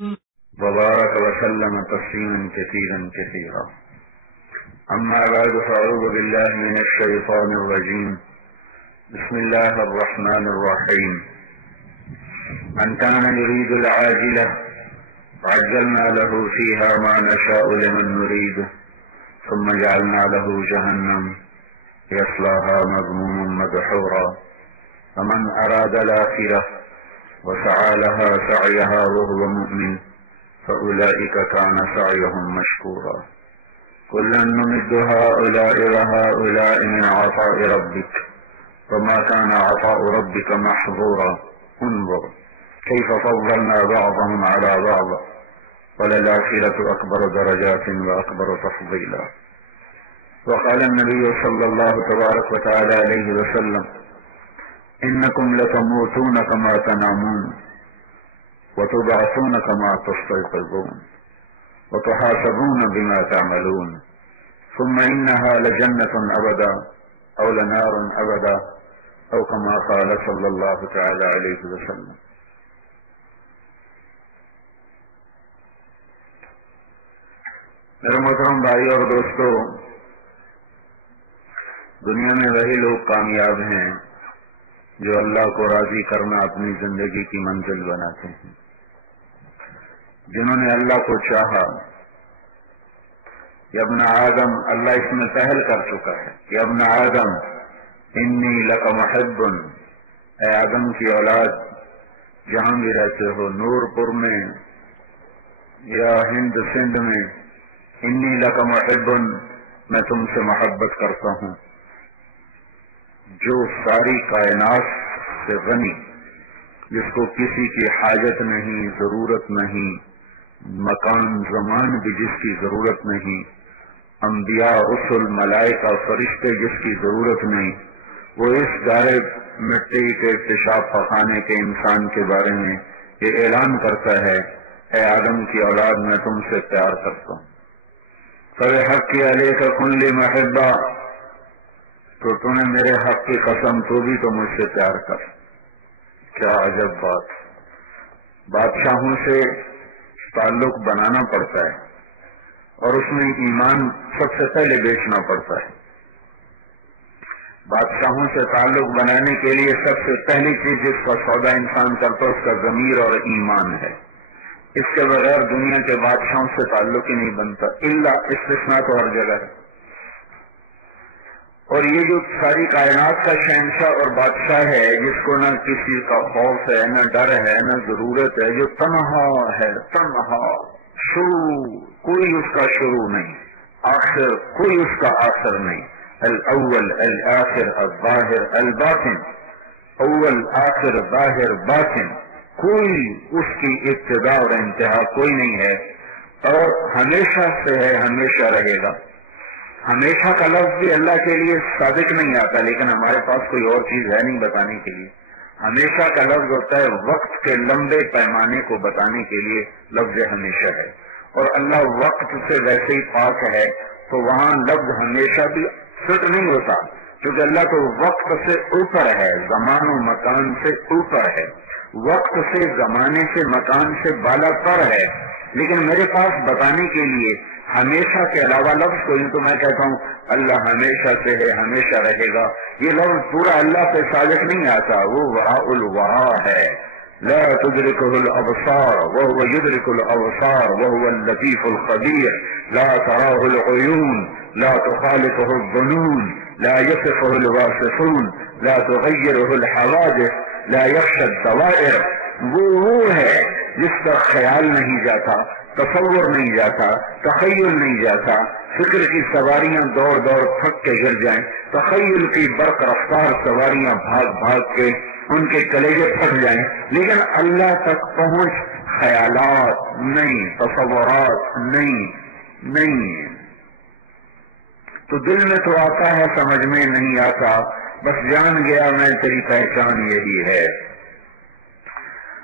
وبارك وسلم تسليما كثيرا كثيرا. أما بعد فأعوذ بالله من الشيطان الرجيم. بسم الله الرحمن الرحيم. من كان يريد العاجلة عجلنا له فيها ما نشاء لمن نريد ثم جعلنا له جهنم يصلاها مذموما مدحورا. ومن أراد الآخرة وسعى لها سعيها وهو مؤمن فأولئك كان سعيهم مشكورا. كلا نمد هؤلاء وهؤلاء من عطاء ربك وما كان عطاء ربك محظورا. انظر كيف فضلنا بعضهم على بعض وللآخرة أكبر درجات وأكبر تفضيلا. وقال النبي صلى الله تبارك وتعالى عليه وسلم إنكم لتموتون كما تنامون وتبعثون كما تستيقظون وتحاسبون بما تعملون ثم إنها لجنة أبدا أو لنار أبدا أو كما قال صلى الله تعالى عليه وسلم. میرے محترم بھائی اور دوستو، دنیا میں وہی لوگ کامیاب ہیں جو اللہ کو راضی کرنا اپنی زندگی کی منزل بناتے ہیں، جنہوں نے اللہ کو چاہا. یا ابن آدم، اللہ اس میں پہل کر چکا ہے کہ ابن آدم انی لک محب، اے آدم کی اولاد جہاں بھی رہتے ہو، نور پور میں یا ہند سندھ میں، انی لک محب، میں تم سے محبت کرتا ہوں. جو ساری کائنات سے غنی، جس کو کسی کی حاجت نہیں، ضرورت نہیں، مکان زمان بھی جس کی ضرورت نہیں، انبیاء رسل ملائکہ فرشتے جس کی ضرورت نہیں، وہ اس گارے مٹی کے پیشاب پخانے کے انسان کے بارے میں یہ اعلان کرتا ہے، اے آدم کی اولاد میں تم سے پیار کرتا ہوں. فَبِحَقِّ عَلَيْكَ كُن لِّي مَحِبًّا، تو تو نے میرے حق کی قسم تو بھی تو مجھ سے پیار کر. کیا عجب بات! بادشاہوں سے تعلق بنانا پڑتا ہے اور اس میں ایمان سب سے پہلے بیچنا پڑتا ہے. بادشاہوں سے تعلق بنانے کے لیے سب سے پہلی چیز جس کا سودا انسان کرتا ہے اس کا ضمیر اور ایمان ہے. اس کے بغیر دنیا کے بادشاہوں سے تعلق ہی نہیں بنتا، الا استثناء تو ہر جگہ ہے. اور یہ جو ساری کائنات کا شہنشاہ اور بادشاہ ہے، جس کو نہ کسی کا خوف ہے، نہ ڈر ہے، نہ ضرورت ہے، جو تنہا ہے، تنہا، شروع کوئی اس کا شروع نہیں، آخر کوئی اس کا آخر نہیں، الاول الآخر الظاہر الباطن، اول آخر ظاہر باطن، کوئی اس کی ابتدا اور انتہا کوئی نہیں ہے، اور ہمیشہ سے ہے، ہمیشہ رہے گا. ہمیشہ کا لفظ بھی اللہ کے لیے صادق نہیں آتا، لیکن ہمارے پاس کوئی اور چیز ہے نہیں بتانے کے لیے. ہمیشہ کا لفظ ہوتا ہے وقت کے لمبے پیمانے کو بتانے کے لیے لفظ ہمیشہ ہے، اور اللہ وقت سے ویسے ہی پاک ہے، تو وہاں لفظ ہمیشہ بھی فٹ نہیں ہوتا، کیونکہ اللہ تو وقت سے اوپر ہے، زمان و مکان سے اوپر ہے، وقت سے، زمانے سے، مکان سے بالا تر ہے. لیکن میرے پاس بتانے کے لیے ہمیشہ کے علاوہ لفظ کوئی، تو میں کہتا ہوں اللہ ہمیشہ سے ہے، ہمیشہ رہے گا. یہ لفظ پورا اللہ پہ صادق نہیں آتا، وہ وراء الوراء ہے. لا تدركه الابصار وهو يدرك الابصار وهو اللطيف الخبير. لا تراه العيون لا تخالطه الظنون لا يصفه الواصفون لا تغيره الحوادث لا يخشى الدوائر. وہ ہے جس کا خیال نہیں جاتا، تصور نہیں جاتا، تخیل نہیں جاتا. فکر کی سواریاں دوڑ دوڑ تھک کے گر جائیں، تخیل کی برق رفتار سواریاں بھاگ بھاگ کے ان کے کلیجے پھٹ جائیں، لیکن اللہ تک پہنچ خیالات نہیں، تصورات نہیں. تو دل میں تو آتا ہے، سمجھ میں نہیں آتا، بس جان گیا میں تیری پہچان یہی ہے.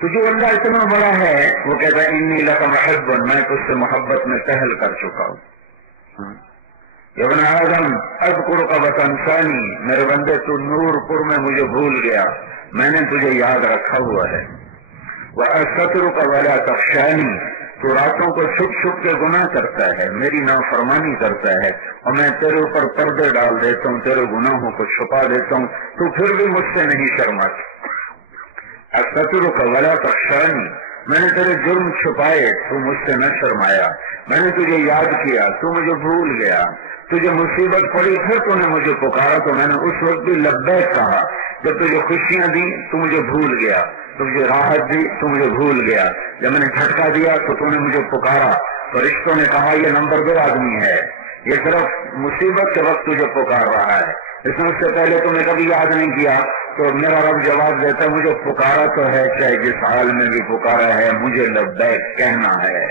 تو جو اللہ اتنا بڑا ہے وہ کہتا ہے انی لک محب، میں تجھ سے محبت میں پہل کر چکا ہوں. ابن آدم اذکرک وتنسانی، میرے بندے تو نور پور میں مجھے بھول گیا، میں نے تجھے یاد رکھا ہوا ہے. وَأَسْتَتِرُكَ وَلَا تَخْشَانِي، تو راتوں کو چھپ چھپ کے گناہ کرتا ہے، میری نافرمانی کرتا ہے، اور میں تیرے اوپر پردے ڈال دیتا ہوں، تیرے گناہوں کو چھپا دیتا ہوں، تو پھر بھی مجھ سے نہیں شرماتا۔ أَسْتَتِرُكَ وَلَا تَخْشَانِي، میں نے تیرے جرم چھپائے تو مجھ سے نہ شرمایا، میں نے تجھے یاد کیا تو مجھے بھول گیا، تجھے مصیبت پڑی پھر تو نے مجھے پکارا تو میں نے اس وقت بھی لبیک کہا، جب تجھے خوشیاں دی تو مجھے بھول گیا، تجھے راحت دی تو مجھے بھول گیا، جب میں نے جھٹکا دیا تو نے مجھے پکارا۔ فرشتوں نے کہا یہ نمبر 2 آدمی ہے، یہ صرف مصیبت کے وقت تجھے پکار رہا ہے، اس نے اس سے پہلے تمہیں کبھی یاد نہیں کیا۔ تو میرا رب جواب دیتا ہے مجھے پکارا تو ہے، چاہے جس حال میں بھی پکارا ہے، مجھے لبیک کہنا ہے۔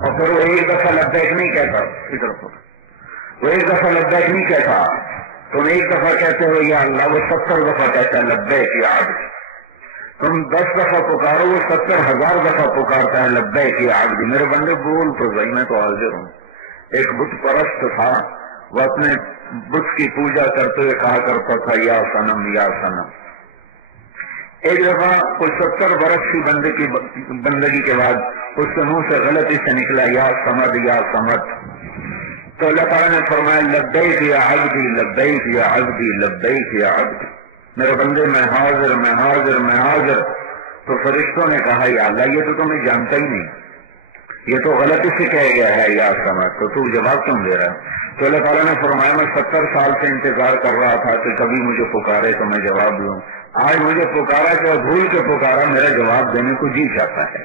اور پھر وہ ایک دفعہ لبیک نہیں کہتا، وہ ایک دفعہ لبیک نہیں کہتا، تم ایک دفعہ کہتے ہو یا اللہ، وہ 70 دفعہ کہتا ہے لبیک یا عبد۔ تم 10 دفعہ پکارو، وہ 70,000 دفعہ پکارتا ہے لبیک یا عبد۔ میرے بندے بول تو بھائی، میں تو حاضر ہوں۔ ایک بت پرست تھا، وہ اپنے بت کی پوجا کرتے ہوئے کہا کرتا تھا یا صنم یا صنم۔ ایک دفعہ کوئی 70 برس کی بندگی کے بعد اس کے منہ سے غلطی سے نکلا یا سمد یا سمد، تو اللہ تعالیٰ نے فرمایا لبیک یا عبدی لبیک یا عبدی لبیک یا عبدی، میرے بندے میں حاضر میں حاضر میں حاضر۔ تو فرشتوں نے کہا یا اللہ یہ تو تمہیں جانتا ہی نہیں، یہ تو غلطی سے کہہ گیا ہے یا سمجھ، تو جواب کیوں دے رہا ہے؟ تو اللہ تعالیٰ نے فرمایا میں 70 سال سے انتظار کر رہا تھا کہ کبھی مجھے پکارے تو میں جواب دوں، آج مجھے پکارا کہ بھول کے پکارا، میرا جواب دینے کو جی چاہتا ہے۔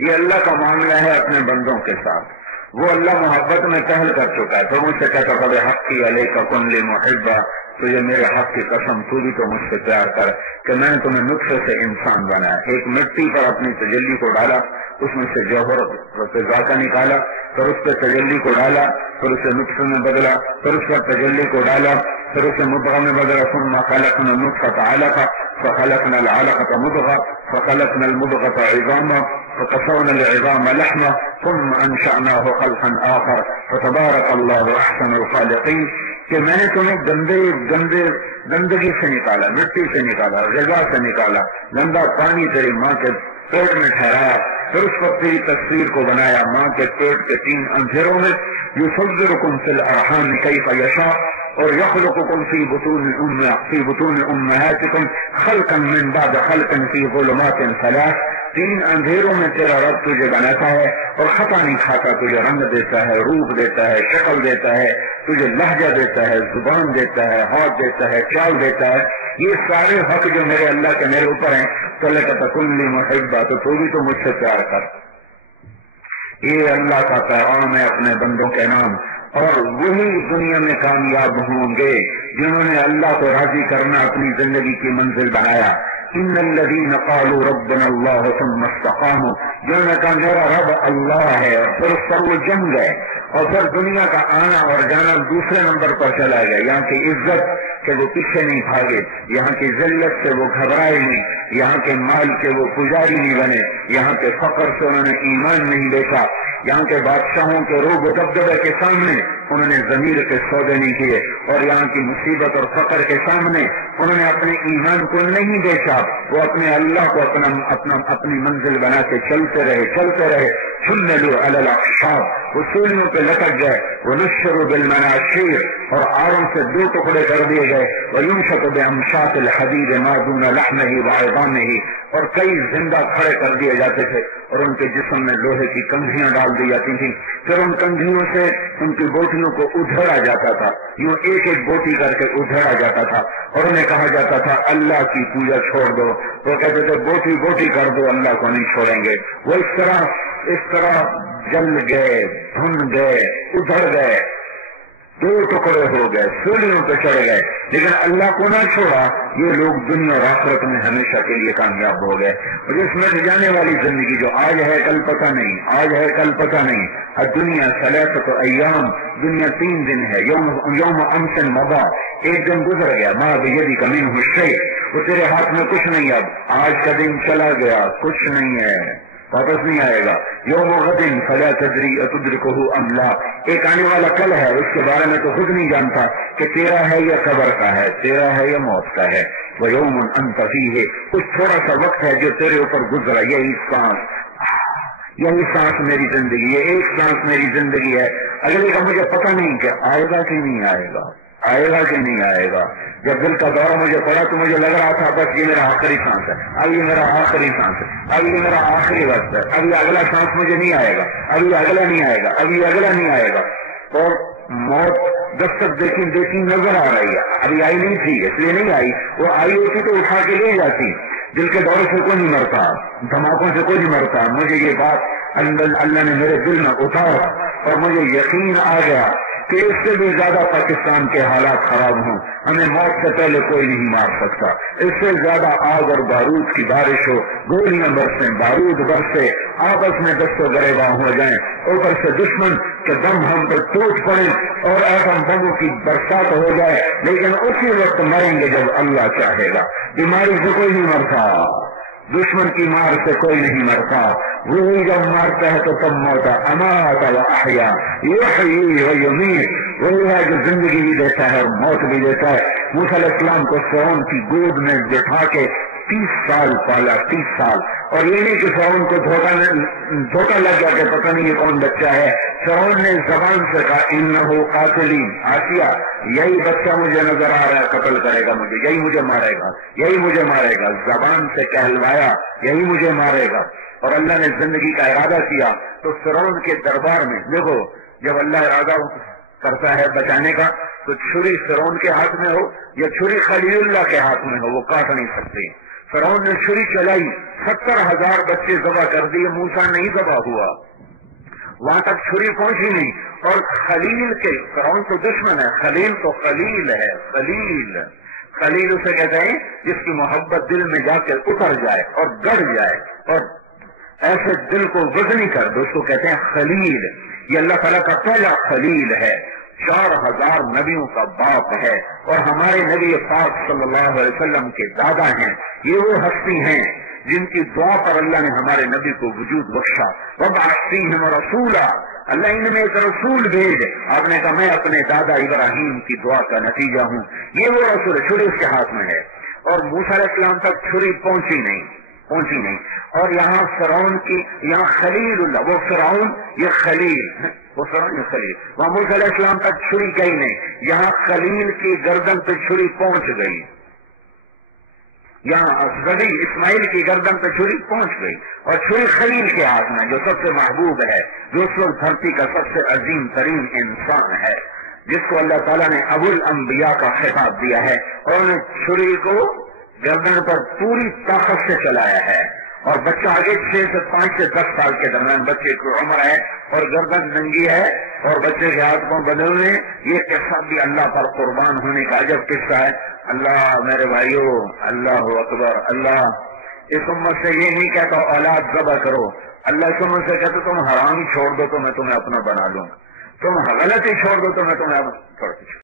یہ اللہ کا معاملہ ہے اپنے بندوں کے ساتھ، وہ اللہ محبت میں پہل کر چکا ہے۔ تو مجھ سے کہتا تھا حق کی علیہ کا کن لی محبہ، تو یہ میرے حق کی قسم تو بھی تو مجھ سے پیار کر کہ میں نے تمہیں نطفے سے انسان بنایا، ایک مٹی پر اپنی تجلی کو ڈالا، اس میں سے جوہر فضا کا نکالا، پھر اس پہ تجلی کو ڈالا، پھر اسے نطفے میں بدلا، پھر اس پر تجلی کو ڈالا، پھر اسے مضغہ میں بدلا، ثم خلقنا النطفة علقة فخلقنا العلقة مضغة فخلقنا المضغة عظاما فكسونا العظام لحما ثم انشأناه خلقا آخر فتبارك الله احسن الخالقين۔ کہ میں نے تمہیں گندگی سے نکالا، مٹی سے نکالا، غذا سے نکالا، گندا پانی تیری ماں کے پیٹ میں ٹھہرایا، پھر اس پر تیری تصویر کو بنایا ماں کے پیٹ کے 3 اندھیروں میں، یصورکم فی الارحام کیف یشاء اور یخلقکم فی بطون امہاتکم خلقا من بعد خلق فی ظلمات 3۔ 3 اندھیروں میں تیرا رب تجھے بناتا ہے اور خطا نہیں کھاتا، تجھے رنگ دیتا ہے، روپ دیتا ہے، شکل دیتا ہے، تجھے لہجہ دیتا ہے، زبان دیتا ہے، ہاتھ دیتا ہے، چال دیتا ہے، یہ سارے حق جو میرے اللہ کے میرے اوپر ہیں۔ تو اللہ کہتا کن لی محبہ، تو بھی تو مجھ سے پیار کر۔ یہ اللہ کا پیغام ہے اپنے بندوں کے نام، اور وہی دنیا میں کامیاب ہوں گے جنہوں نے اللہ کو راضی کرنا اپنی زندگی کی منزل بنایا۔ ان الذین قالوا ربنا اللہ ثم استقاموا، جنہوں نے کہا میرا رب اللہ ہے، اور پھر اس پر وہ جم گئے، اور پھر دنیا کا آنا اور جانا دوسرے نمبر پر چلا گیا۔ یہاں کی عزت کہ وہ پیچھے نہیں بھاگے، یہاں کی ذلت سے وہ گھبرائے نہیں، یہاں کے مال کے وہ پجاری نہیں بنے، یہاں کے فقر سے انہوں نے ایمان نہیں بیچا، یہاں کے بادشاہوں کے روب و دبدبے کے سامنے انہوں نے ضمیر کے سودے نہیں کیے، اور یہاں کی مصیبت اور فقر کے سامنے انہوں نے اپنے ایمان کو نہیں بیچا، وہ اپنے اللہ کو اپنی منزل بنا کے چلتے رہے۔ حملوا علی الاعشاب، وہ سولیوں پہ لٹک گئے، ونشروا بالمناشیر، اور آروں سے 2 ٹکڑے کر دیے گئے، وینشط بامشاط الحدید ما دون لحمہ وعظامہ، اور کئی زندہ کھڑے کر دیے جاتے تھے، اور ان کے جسم میں لوہے کی کنگھیاں ڈال دی جاتی تھیں، پھر ان کنگھیوں سے ان کی بوٹیوں کو ادھیڑا جاتا تھا، یوں ایک بوٹی کر کے ادھیڑا جاتا تھا، اور انہیں کہا جاتا تھا اللہ کی پوجا چھوڑ دو، وہ کہتے تھے بوٹی کر دو، اللہ کو نہیں چھوڑیں گے۔ وہ اس طرح جل گئے، دھن گئے، ادھڑ گئے، 2 ٹکڑے ہو گئے، سولیوں پہ چڑھ گئے، لیکن اللہ کو نہ چھوڑا۔ یہ لوگ دنیا اور آخرت میں ہمیشہ کے لیے کامیاب ہو گئے۔ اور جس میں جانے والی زندگی جو آج ہے کل پتہ نہیں، آج ہے کل پتہ نہیں، الدنیا 3 ایام، دنیا 3 دن ہے، یوم امس مضى، ایک دن گزر گیا، ما بیدک منہ شیء، وہ تیرے ہاتھ میں کچھ نہیں، اب آج کا دن چلا گیا، کچھ نہیں ہے، واپس نہیں آئے گا. یوم غد فلا تدری اتدرکہ ام لا، ایک آنے والا کل ہے، اس کے بارے میں تو خود نہیں جانتا کہ تیرا ہے یا قبر کا ہے، تیرا ہے یا موت کا ہے. ویوم انت فیہ، کچھ تھوڑا سا وقت ہے جو تیرے اوپر گزرا، یہی سانس میری زندگی ہے، ایک سانس میری زندگی ہے. اگلے کا مجھے پتہ نہیں کہ آئے گا کہ نہیں آئے گا، آئے گا کہ نہیں آئے گا. جب دل کا دورہ مجھے پڑا تو مجھے لگ رہا تھا بس یہ میرا آخری سانس ہے، اب یہ میرا آخری سانس ہے، اب یہ میرا آخری وقت ہے، ابھی اگلا سانس مجھے نہیں آئے گا، ابھی اگلا نہیں آئے گا، ابھی اگلا نہیں آئے گا. اور موت دستک دیکھی نظر آ رہی ہے، ابھی آئی نہیں تھی اس لیے نہیں آئی، وہ آئی ہوتی تو اٹھا کے لے جاتی. دل کے دورے سے کوئی نہیں مرتا، دھماکوں سے کوئی نہیں مرتا. مجھے یہ بات اللہ نے میرے دل میں اتارا اور مجھے یقین آ گیا کہ اس سے بھی زیادہ پاکستان کے حالات خراب ہوں، ہمیں موت سے پہلے کوئی نہیں مار سکتا. اس سے زیادہ آگ اور بارود کی بارش ہو، گولیاں برسیں، بارود برسے، آپس میں دست و گریباں ہو جائیں، اوپر سے دشمن کے دم ہم پر ٹوٹ پڑے اور ایٹم بموں کی برسات ہو جائے، لیکن اسی وقت مریں گے جب اللہ چاہے گا. بیماری سے کوئی نہیں مرتا، دشمن کی مار سے کوئی نہیں مرتا. وہی جب مارتا ہے تو تب موتا امات و احیا یحیی و یمیت، وہی ہے جو زندگی بھی دیتا ہے اور موت بھی دیتا ہے. موسیٰ علیہ السلام کو فرعون کی گود میں بٹھا کے 30 سال پالا، 30 سال. اور یہ نہیں کہ فرعون کو دھوکہ لگ گیا کہ پتہ نہیں یہ کون بچہ ہے. فرعون نے زبان سے کہا انہ قاتلی، آسیہ یہی بچہ مجھے نظر آ رہا ہے، قتل کرے گا مجھے، یہی مجھے مارے گا، یہی مجھے مارے گا. زبان سے کہلوایا یہی مجھے مارے گا. اور اللہ نے زندگی کا ارادہ کیا تو فرعون کے دربار میں دیکھو، جب اللہ ارادہ کرتا ہے بچانے کا تو چھری فرعون کے ہاتھ میں ہو یا چھری خلیل اللہ کے ہاتھ میں ہو، وہ کاٹ نہیں سکتے. فرعون نے چھری چلائی، 70,000 بچے ذبح کر دیے، موسیٰ نہیں ذبح ہوا، وہاں تک چھری پہنچی نہیں. اور خلیل کے، فرعون تو دشمن ہے، خلیل تو خلیل ہے. خلیل اسے کہتے ہیں جس کی محبت دل میں جا کے اتر جائے اور گڑ جائے اور ایسے دل کو وزنی کر دو، اس کو کہتے ہیں خلیل. یہ اللہ تعالیٰ کا پہلا خلیل ہے، 4,000 نبیوں کا باپ ہے اور ہمارے نبی پاک صلی اللہ علیہ وسلم کے دادا ہیں. یہ وہ ہستی ہیں جن کی دعا پر اللہ نے ہمارے نبی کو وجود بخشا. وَبْعَثْ فِيهِمْ رَسُولًا، اللہ ان میں ایک رسول بھیج. آپ نے کہا میں اپنے دادا ابراہیم کی دعا کا نتیجہ ہوں. یہ وہ رسول، چھری اس کے ہاتھ میں ہے اور موسیٰ علیہ السلام تک چھری پہنچی نہیں. اور یہاں فرعون کی، یہاں خلیل اللہ، وہ فرعون یہ خلیل، وہ فرعون یہ خلیل. وہاں موسیٰ علیہ السلام تک چھری گئی نہیں، یہاں خلیل کی گردن پہ چھری پہنچ گئی. یہاں ذبی اسماعیل کی گردن پہ چھری پہنچ گئی اور چھری خلیل کے ہاتھ میں، جو سب سے محبوب ہے، جو اس وقت دھرتی کا سب سے عظیم ترین انسان ہے، جس کو اللہ تعالیٰ نے ابو الانبیاء کا خطاب دیا ہے. اور انہوں نے چھری کو گردن پر پوری طاقت سے چلایا ہے. اور بچہ آگے 6 سے 5 سے 10 سال کے درمیان بچے کی عمر ہے اور گردن ننگی ہے اور بچے کے ہاتھ پاؤں بنے ہوئے ہیں. یہ قصہ بھی اللہ پر قربان ہونے کا عجب قصہ ہے. اللہ میرے بھائیو، اللہ اکبر. اللہ اس امت سے یہ نہیں کہتا اولاد ذبح کرو، اللہ اس امت سے کہتا تم حرام چھوڑ دو تو میں تمہیں اپنا بنا لوں، تم غلطی چھوڑ دو تو میں تمہیں